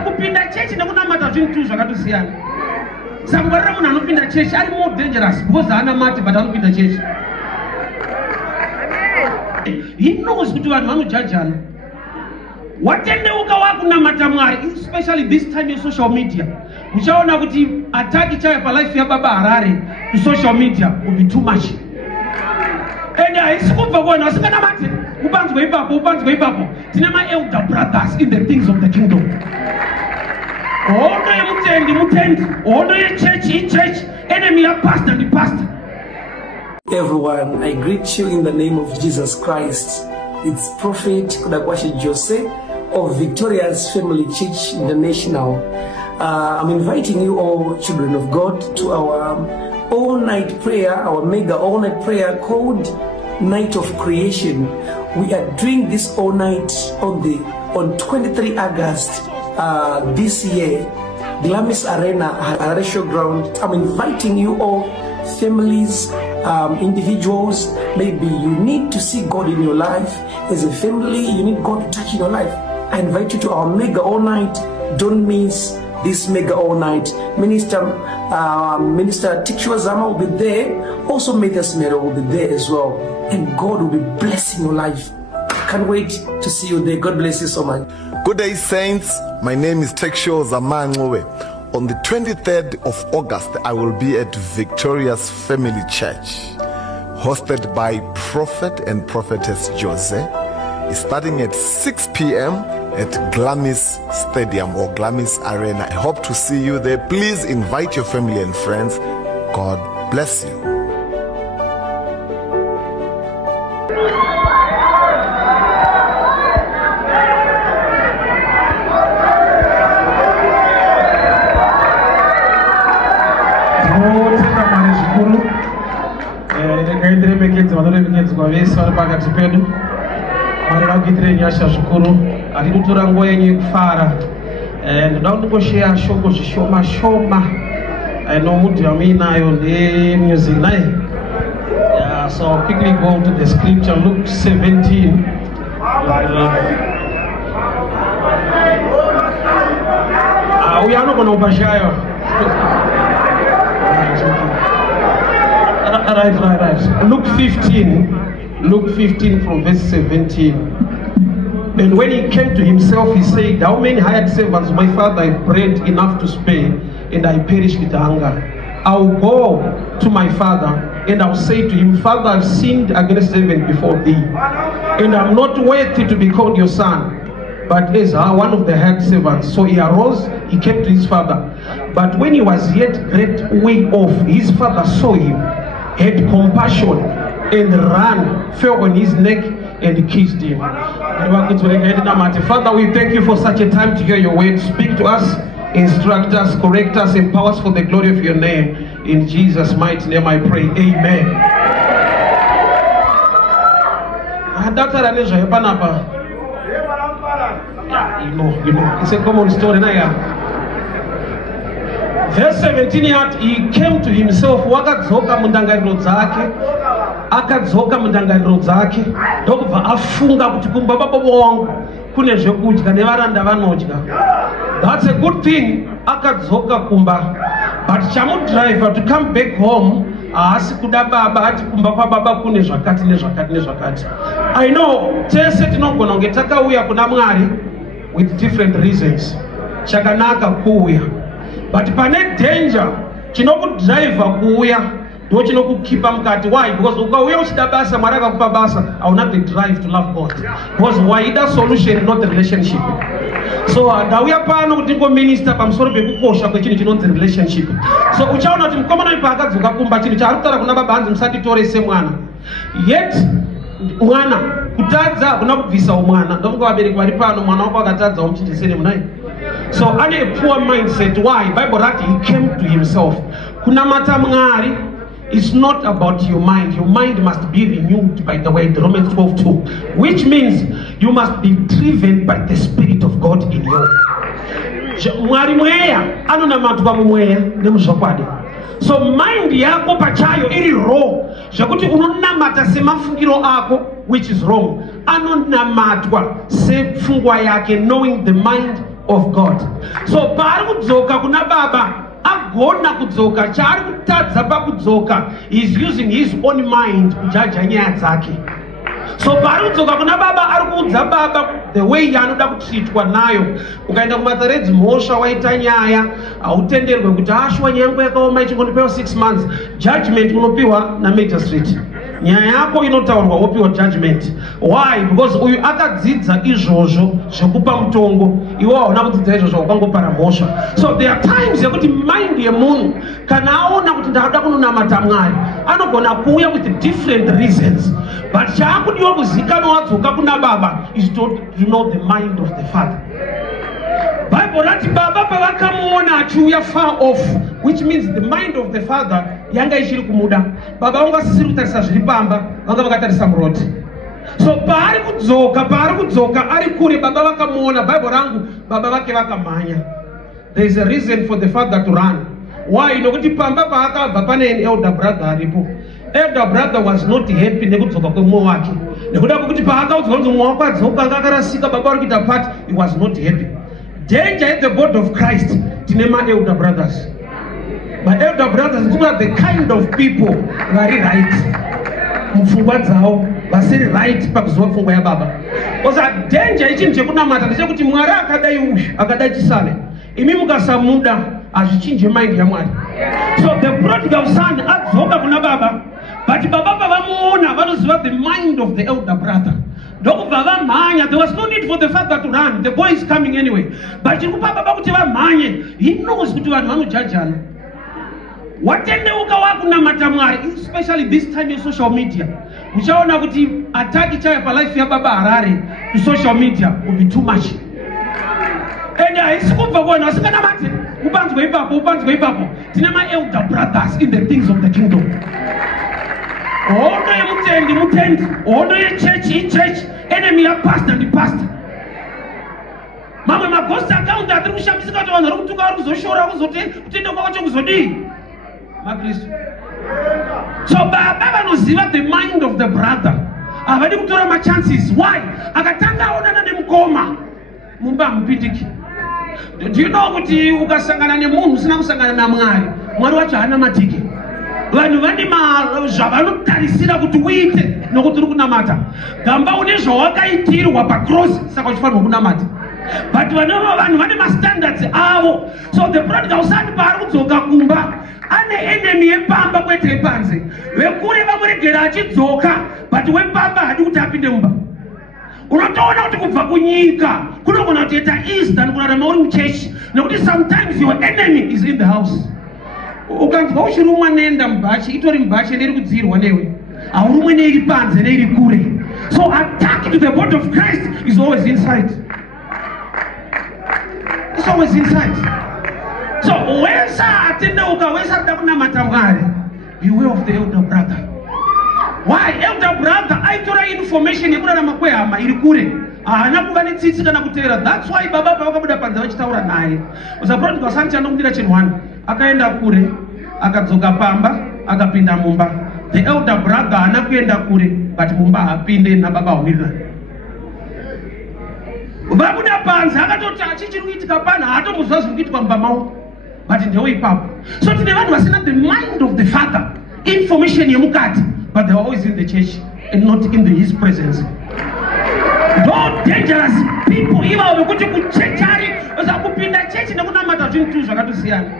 kupinda chechi nekunamata zvinhu zvakatosiyana. Saka kungwarira munhu anopinda chechi ari more dangerous because haana mati but anopinda chechi. He knows kuti vanhu vanojajana. Watendeuka wakunamata Mwari, especially this time in social media. Uchaona kuti attack chaya pa life ya Baba Harare to social media will be too much. And isikubva kuona usinganamate ubanzwe ipapo. Tina ma elder brothers in the things of the kingdom. Odo ye mutendi, odo ye church, enemy ya pastor and the pastor. Everyone, I greet you in the name of Jesus Christ. It's Prophet Kudakwashi Jose of Victorious Family Church International. I'm inviting you all, children of God, to our all-night prayer, our mega all-night prayer called Night of Creation. We are doing this all night on 23 August this year, Glamis Arena, Harare Showground. I'm inviting you all, families, individuals. Maybe you need to see God in your life. As a family, you need God to touch in your life. I invite you to our mega all night. Don't miss this mega all night. Minister Tikshua Zama will be there. Also Matthias Mero will be there as well. And God will be blessing your life. Can't wait to see you there. God bless you so much. Good day, saints. My name is Tekshua Zama Ngwe. On the 23rd of August, I will be at Victorious Family Church, hosted by Prophet and Prophetess Jose. It's starting at 6 p.m. at Glamis Stadium or Glamis Arena. I hope to see you there. Please invite your family and friends. God bless you. So quickly go to the scripture, Luke 17. We are not going to overshare. Right. Luke 15 from verse 17. And when he came to himself, he said, how many hired servants my father have bread enough to spare, and I perish with hunger? I'll go to my father, and I'll say to him, Father, I've sinned against heaven before thee, and I'm not worthy to be called your son. But as one of the head servants. So he arose, he came to his father. But when he was yet great way off, his father saw him, had compassion, and ran, fell on his neck, and kissed him. Father, we thank you for such a time to hear your word. Speak to us, instruct us, correct us, empower us for the glory of your name. In Jesus' mighty name I pray. Amen. You know, it's a common story now. Verse 17, he came to himself, wakadzoka mundangariro dzake, ndokubva afunga kuti kumba baba wangu kune zvekudya nevaranda vanodya. That's a good thing, akadzoka kumba. But chamudriver to come back home, haasi kuda baba, ati kumba kwababa kune zvakati nezvakati. I know, tese tinogona kunge takauya kuna Mwari with different reasons. Chakanaka kuuya. But pane danger, chinokudriver kuuya, ndo chinokukipa mukati. Why? Because ukauya uchida basa, Mwari akakupa basa, I will not the drive to love God. Because waida solution, not the relationship. So ndauya pano kuti ngominister pamusoro pekukosha kwechinhu chinonzi relationship. So uchaona kuti mukomana paakadzoka kumba, chinhu chaarikutaura kuna baba hanzi musanditore semwana. Yet mwana kutadza hakuna kubvisa umwana. Ndomuka vabereki vari pano, mwana wako akatadza umuchinjesere munai. So ane a poor mindset. Why? Bible rati he came to himself. Kunamata Mwari is not about your mind. Your mind must be renewed by the word, Romans 12:2, which means you must be driven by the Spirit of God in you. Mwari mweya anonamatwa mumweya nemuzvokwadi. So mind yako pachayo iri raw, zvakuti unonamata semafungiro ako, which is wrong. Anonamatwa sepfungwa yake, knowing the mind of God. So pari kudzoka kuna baba agona kudzoka, chaari kutadza pakudzoka is using his own mind kujaja nyaya dzake. So pari kudzoka kuna baba ari kuudza baba the way yaanoda kutreatwa nayo. Ukaenda kumatsaredzi mhosva waita nyaya hautenderwe kuti ashwa nyangu yakaoma ichingondipewa 6 months, judgment unopiwa namagistrate. Nyaya yako inotaurwa wopiwa judgment. Why? Because uyu akadzidza izvozvo zvekupa mutongo, iwe hauna kudzidza izvozvo wakangopara mhosva. So there are times yekuti mind yemunhu kana aona kuti ndauda kunonamata Mwari anogona kuuya with different reasons, but chaakudiwa kuzikanwa wadzoka kuna baba is to know the mind of the Father. Bible rati baba pavakamuona achiuya far off, which means the mind of the Father yanga ichiri kumuda. Baba vangasisiri kutarisa zviri pamba, vanga vakatarisa muroti. So paari kudzoka ari kure baba vakamuona. Bible rangu baba vake vakamhanya. There is a reason for the father to run. Why? Nokuti pamba paakabva pane an elder brother aripo. Elder brother was not happy nekudzoka kwemumwe wake, nekuda kwekuti paakaudzwa kunzi mumwe wako adzoka anga akarasika, baba vari kuita part, he was not happy. Danger at the body of Christ, tine ma-elder brothers. Ma-elder brothers are the kind of people vari right mupfungwa dzavo, vasiri right pakuziva pfungwa yababa. Because danger ichinhu chekunamata ndechekuti Mwari akadai uyu akadai chisale, imi mukasamuda hazvichinje mind yaMwari. So the prodigal son adzoka kuna baba, but baba pavamuona vanoziva the mind of the elder brother. There was no need for the father to run. The boy is coming anyway. But he knows what you judge. Especially this time in social media. We shall know what attack each other for life to social media will be too much. And I spoke for one. I said, elder brothers in the things of the kingdom. Order your church, enemy of pastor and the pastor. Mama magosta account that we shall visit on the room to go to show us what so Baba knows the mind of the brother. I've had to my chances. Why? I got them coma. Mumba mpitiki. Do you know what you got sangana moon, Sangana Namai? Mwariwacha matiki. Vanhu vane zvavanotarisira kuti uite nokuti uri kunamata. Gamba une zvawakaitirwa pacross saka uchifanirwa kunamata. But vanhu vane mastandards avo. So the prodigal son paari kudzoka kumba ane enemy yepamba kwete yepanze. Vekure vamuregera achidzoka, but wepamba hadi kuti apinde mumba. Unotoona kuti kubva kunyika kunogona kutoita east than kurarama uri muchechi, nekuti sometimes your enemy is in the house. Ukanzwa uchirumwa nenda mbachi, itori mbachi neri kudzirwa newe. Aurumwe neiri panze neiri kure. So attack to the body of Christ is always inside. It's always inside. So wesa atenda ukawesa takunamata Mwari, beware of the elder brother. Why? Elder brother aitora information yekurarama kwehama iri kure. Haana kuva netsitsi kana kuteera. That's why baba pavakabuda panze vachitaura naye. Usa prodigal son chandomudira chinhu one. Akaenda kure, akadzoka pamba, akapinda mumba. The elder brother haana kuenda kure, but mumba hapinde nababa wawirira. Vabuda panze akatoti chichiri kuitika pana haatomuziva zviri kuitika mumba mavo, but ndewo ipapo. So tine vanhu vasina the mind of the father, information yemukati, but they are always in the church and not in his presence. Don't dangerous people iva vekuti kuchechari zakupinda chechi nekunamata zvinhu tu zvakatosiyana.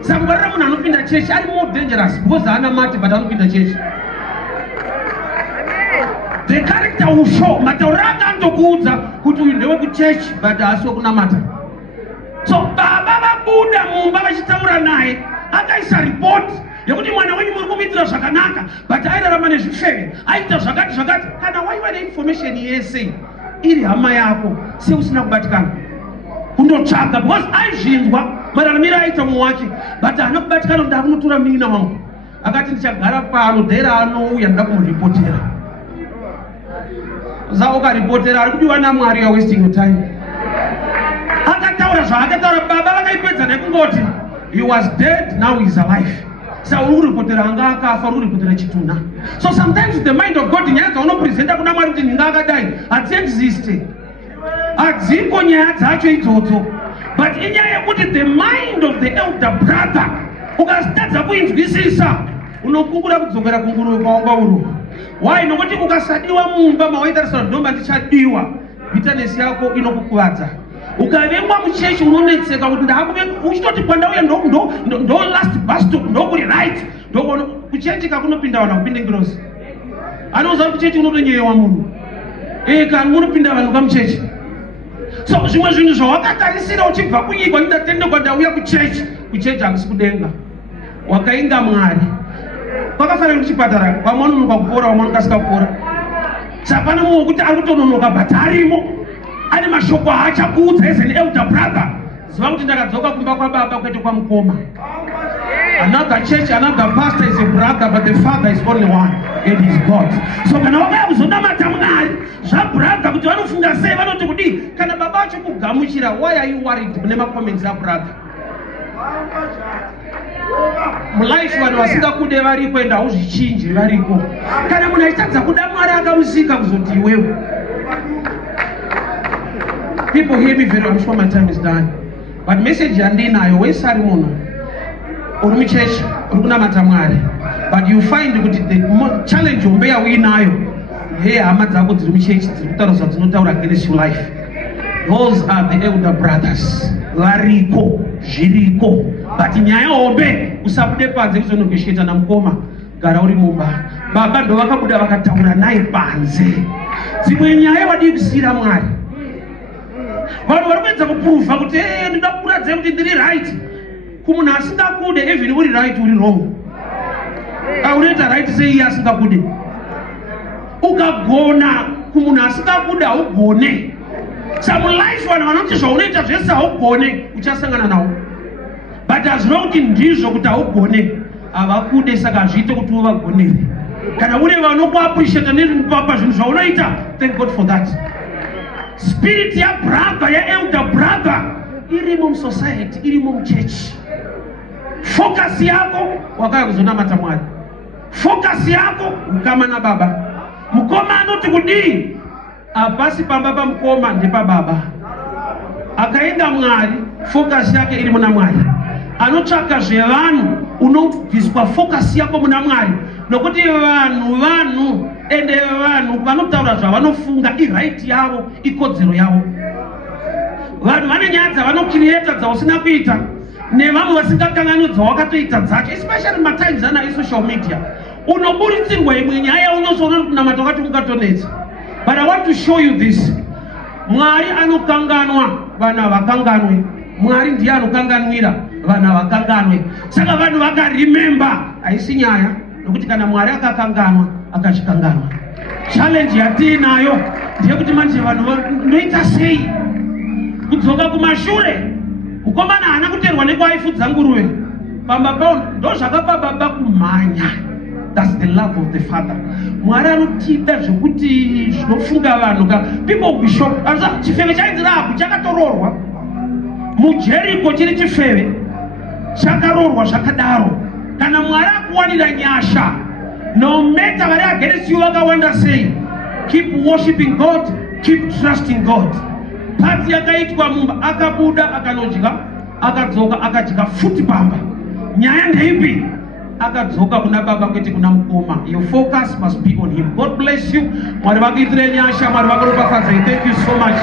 Sangwarira munhu anopinda chechi ari more dangerous because haana mati but anopinda chechi. The character will show. Mataura anokuudza kuti uyu ndewe kuchechi but haasi wekunamata. So baba vabuda mumba vachitaura naye akaisa report yekuti mwana wenyu muri kumuitira zvakanaka but airarama nezvifeve aita zvakati zvakati. Kana waiva neinformation yese iri hama yako se usina kubatikana kundotsvaga because aizvinzwa mararamiro aita mumwe wake but haana kubatikana kuti akunotora mina wangu. Akati ndichagara pano dhera anouya ndoda kumuripotera. Ukaripotera ari kudiwa naMwari, you are wasting your time. Akataura zvaakataura baba vakaipedza nekungoti he was dead, now he is alive. Sa uri kuripotera anga akafa, uri kuripotera chituna. So sometimes the mind of God nyaya dzaunopresenta kuna Mwari kuti ndinga akadai hadziexiste. adziko nyaya dzacho idzodzo, but inyaya yekuti the mind of the elder brother ukasitadza kuinzwisisa unokungura kudzokera kunguruve kwaunga uru. Why? Nokuti ukasadiwa mumba mawaitarisana ndomba ndichadiwa, bitterness yako inokukuvadza. Ukavengwa muchechi unonetseka kuti ndakuve uchitoti kwandauya ndo last bus stop ndokuri right ndoko kuchechi kakunopinda vanhu kupinde ngirosi. Anoza kuti kuchechi unotonyewa munhu. Kana unopinda vanhu kamuchechi. So zvimwe zvinhu zvawakatarisira uchibva kunyika ndatende kwandauya kuchechi, kuchechi hakusi kudenga. Wakainga Mwari. Kwakafanira kuchipatara, vamwe vanonoka kupora, vamwe vanokasika kupora. Sapana munhu wekuti ari kutononoka but arimo. Ane mashoko aachakuudza as an elder brother. Ziva kuti ndakadzoka kumba kwababa kwete kwamukoma. Another church, another pastor is a brother, but the father is only one. It is God. So kana wakaya kuzonamata Mwari, zvabrother kuti vanofunga sei vanoti kudi kana baba vacho kugamuchira, why are you worried kune macomments abrother? Mulife vanhu vasingakude varipo enda hauzvichinje varipo. Kana munhu achitadza kuda Mwari akamusika kuzoti iwewe. People hear me very well. I'm sure my time is done. But message yandinayo wesari munhu uri muchechi uri kunamata Mwari, but you find kuti the challenge umbeya uinayo hama dzako dziri muchechi dziri kutaura dzinotaura against your life. Those are the elder brothers. Variko zviriko, but nyaya hombe usabude panze kuzonegotiate namukoma, gara uri mumba. Baba ndo vakabuda vakataura naye panze. Dzimwe nyaya wadi kusira Mwari. Vanhu vari kuedza kuprova kuti ndida kukuradza kuti ndiri right. Kumunhu asingakude even uri right uri wrong. Unoita right sei iye asingakude. Ukagona kumunhu asingakude haugone. Some life vanhu vanoti zvaunoita zvese haugone uchasangana nawo. But hazvino kuti ndizvo kuti haugone havakude saka hazviite kuti uvagonere. Kana une vanokuappreciate nekupapa zvinhu zvaunoita, thank God for that. Spirit ya brother, ya elder brother irimo musociety, irimo muchechi. Focus yako wakaya kuzonamata Mwari. Focus yako ukama na baba. Mukoma anoti kudii apasi pamba pa mukoma ndepa baba. Akaenda Mwari, focus yake iri muna Mwari. Anotsvaka zvevanhu unobviswa focus yako muna Mwari. Nokuti vanhu ende vanhu vanotaura zvavanofunga iright yavo, ikodzero yavo. Vanhu vane nyaya dzavanocreata dzausina kuita nevamwe vasingakanganwi dzawakatoita dzacho, especially matimes ana esocial media. Unoburitsirwa imwe nyaya unozoona kunamata wakati ungatonetsa. But I want to show you this. Mwari anokanganwa vanhu havakanganwe. Mwari ndiye anokanganwira vanhu havakanganwe. Saka vanhu vakaremember haisi nyaya, nokuti kana Mwari akakanganwa akachikanganwa. Challenge yatiinayo ndeyekuti manje vanhu vanoita sei kudzoka kumashure. Mukomana haana kuteerwa nekwaifudza nguruve. Pamba pao ndo zvakapa baba kumhanya. That's the love of the Father. Mwari anotida zvokuti zvinofunga vanhu ka people be shocked. Asa chifeve chainzi Rahabhu chakatororwa. Mujeriko chiri chifeve chakarorwa zvakadaro. Kana Mwari akuwanira nyasha, no matter vari against you vakawanda sei, keep worshiping God, keep trusting God. Pati yakaitwa mumba akabuda akanodya akadzoka akadya futi pamba. Nyaya ndeipi? Akadzoka kuna baba kwete kuna mukoma. Your focus must be on him. God bless you. Mwari vakuitire nyasha, Mwari vakuropafadzei. Thank you so much.